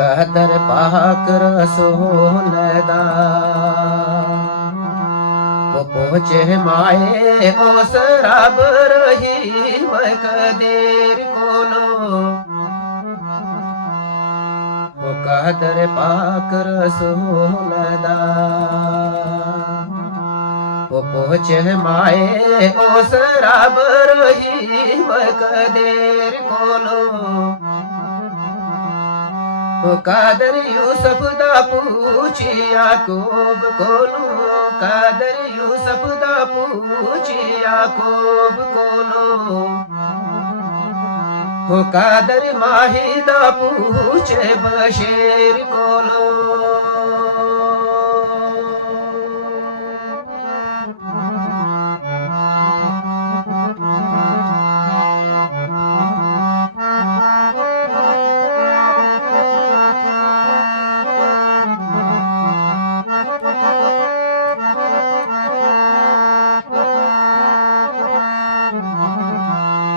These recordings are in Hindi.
कदर पाक रसूल दा वो पहुँचे माए उस रब रहीम कदीर कोलो वो कदर पाक रसूल दा वो पहुँचे माए उस रब रहीम कदीर कोलो वो कादर यूसुफ दा पूछी याकूब कोलो कादर यूसुफ दा पूछी याकूब कोलो वो कादर माही दा पूछे बशीर कोलो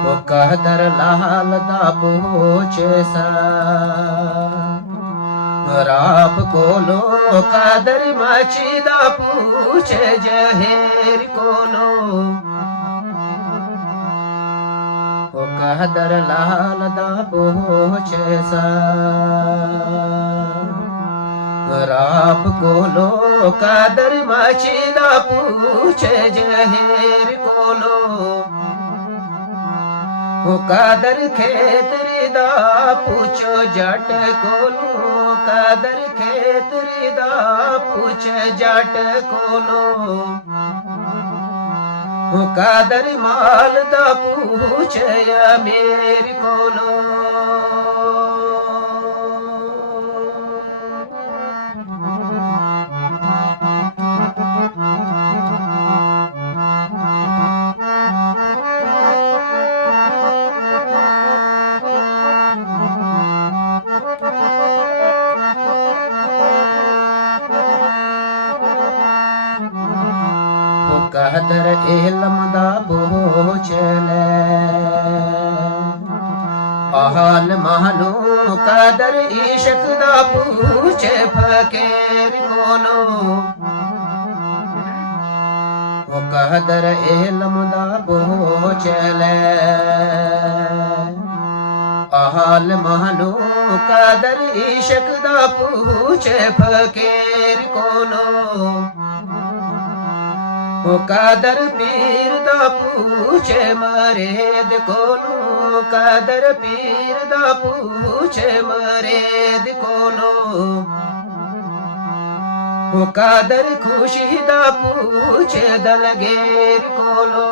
वो कदर लाल दा पूछे सा राप कोलो कादर माची दा पूछे जहेर कोलो वो कदर लाल दा पूछे सा राप कोलो कादर माची दा पूछे जहेर कोलो वो कादर खेतरी दा पूछो जट कोलो कादर खेतरी दा पूछे जट कोलो वो कादर माल दा पूछे अमीर कोलो कदर इल्म दा पूछले हाल मानो कदर इश्क दा पूछे फकीर कोलो वो कदर इल्म दा पूछले हाल मानो कदर इश्क दा पूछे फकीर कोलो वो कादर पीर दा पूछे मरेद कोलो कादर पीर दा पूछे मरेद कोलो वो कादर खुशी दा पूछे दलगेर कोलो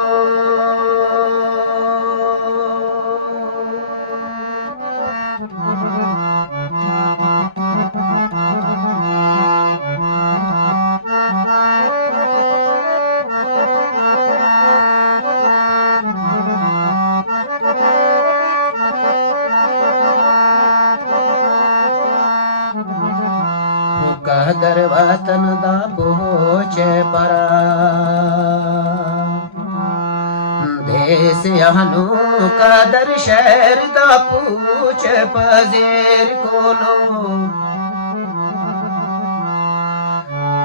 कदर वतन दा पूछे परा देश यानु कदर शहर दा पूछे पजेर कोलो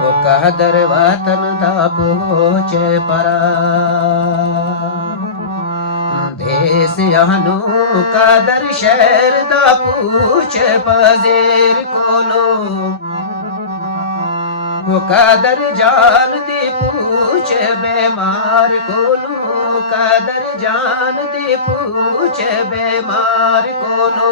वो कदर वतन दा पूछे परा देश यानु कदर शहर दा पूछे पजेर कोलो वो कादर जान दी पूछे बेमार कोलो कादर जान दी पूछे बेमार कोलो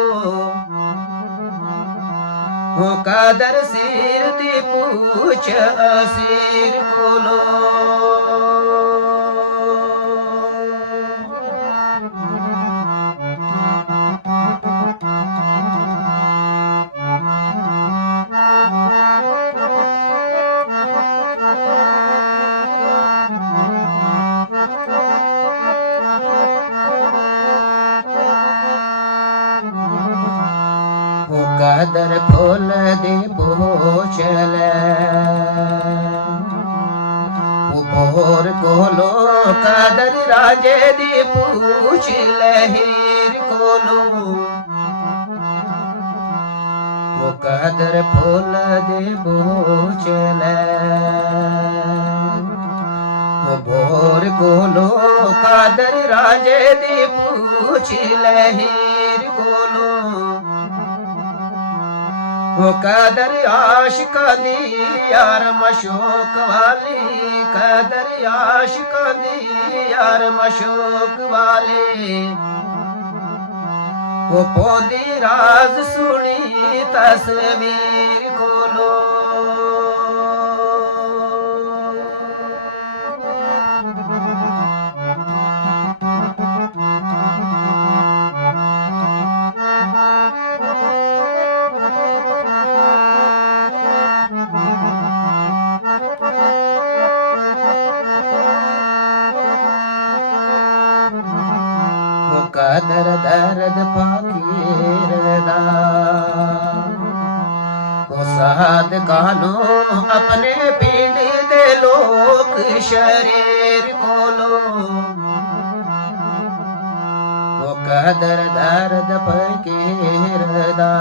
वो कादर सिर दी पूछे असीर कोलो कदर फूल दी पूछले भोर कोलो कदर राजे दी पूछ लहीर कोलो ਉਹ ਕਦਰ ਫੁੱਲ ਦੇ ਬੋਚਲੇ ਉਹ ਬੋਰ ਕੋਲੋਂ ਕਦਰ ਰਾਜੇ ਦੀ ਪੁੱਛ ਲੈ ਹੀਰ ਕੋਲੋਂ ਉਹ ਕਦਰ ਆਸ਼ਿਕਾਂ ਦੀ ਯਾਰ ਮਸ਼ੂਕ ਵਾਲੀ ਕਦਰ ਆਸ਼ਿਕਾਂ ਦੀ ਯਾਰ ਮਸ਼ੂਕ ਵਾਲੇ ਉਹ ਪੌਂਦੀ ਰਾਜ਼ ਸੁਣੀ ਤਸਵੀਰ ਕੋਲੋਂ ਕਦਰ ਦਰਦ ਫਕੀਰ ਦਾ ਉਹ ਸਾਧਕਾਂ ਨੂੰ ਆਪਣੇ ਪਿੰਡ ਦੇ ਲੋਕ ਸ਼ਰੀਰ ਕੋਲੋਂ ਉਹ ਕਦਰ ਦਰਦ ਫਕੀਰ ਦਾ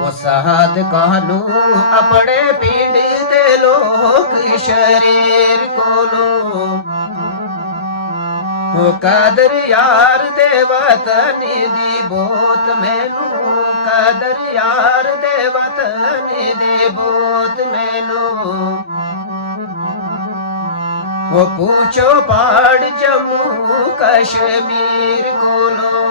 ਉਹ ਸਾਧਕਾਂ ਨੂੰ ਆਪਣੇ ਪਿੰਡ ਦੇ ਲੋਕ ਸ਼ਰੀਰ ਕੋਲੋਂ ਉਹ ਕਦਰ ਯਾਰ ਦੇ ਵਤਨ ਦੀ ਬੋਤ ਮੈਨੂੰ ਕਦਰ ਯਾਰ ਦੇ ਵਤਨ ਦੀ ਬੋਤ ਮੈਨੂੰ ਉਹ ਪੁੱਛੋ ਪਹਾੜ ਜੰਮੂ ਕਸ਼ਮੀਰ ਕੋਲੋਂ